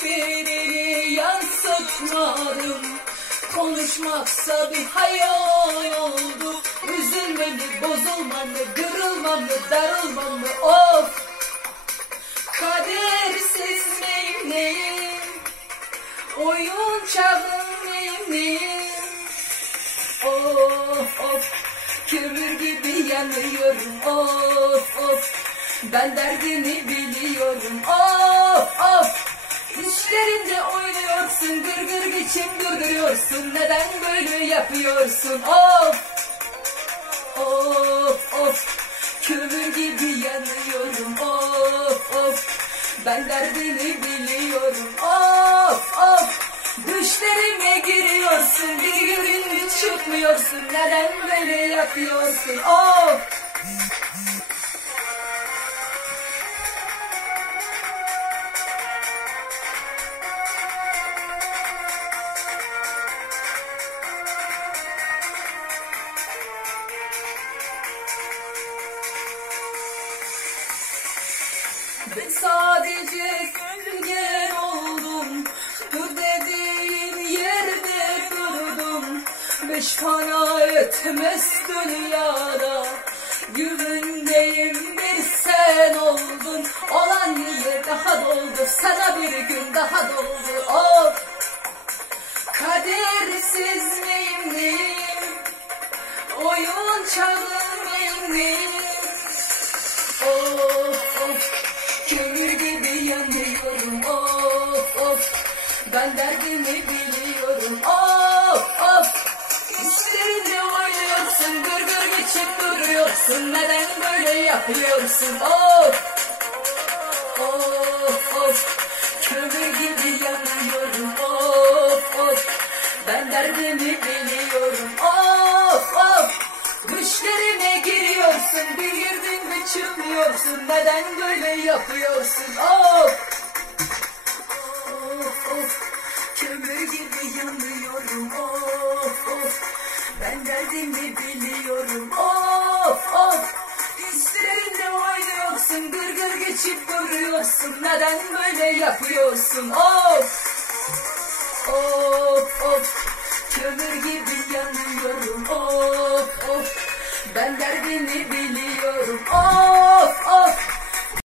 hiçbirini yansıtmadım. Konuşmaksa bir hayal oldu. Üzülmem mi, bozulmam mı, kırılmam mı, darılmam mı, of. Kadersiz miyim neyim, oyuncağım mıyım neyim, of of. Kömür gibi yanıyorum, of of. Ben derdini biliyorum, of of. Düşlerinde oynuyorsun, gırgır geçip durduruyorsun. Neden böyle yapıyorsun, of of of. Kömür gibi yanıyorum, of of. Ben derdini biliyorum, of of. Düşlerime giriyorsun, bir gün çıkmıyorsun. Neden böyle yapıyorsun, of. Ben sadece gölgen oldum, dur dediğin yerde durdum. Beş para etmez dünyada, güvendeyim bir sen oldun. Olan yine daha doldu, sana bir gün daha doldu, of. Kadersiz miyim neyim, oyuncağım mıyım neyim, of of. Kömür gibi yanıyorum, of of. Ben derdimi biliyorum, of of. Düşlerinde oynuyorsun, gırgır geçip duruyorsun. Neden böyle yapıyorsun, of of of. Kömür gibi yanıyorum, of of. Ben derdimi biliyorum, of of. Düşlerime giriyorsun, bir girdin mi çıkmıyorsun. Neden böyle yapıyorsun, of of of. Kömür gibi yanıyorum, of of. Ben derdimi biliyorum, of of. Hislerinde oynuyorsun, gırgır geçip duruyorsun. Neden böyle yapıyorsun, of of of. Kömür gibi yanıyorum, of of. Ben derdimi biliyorum.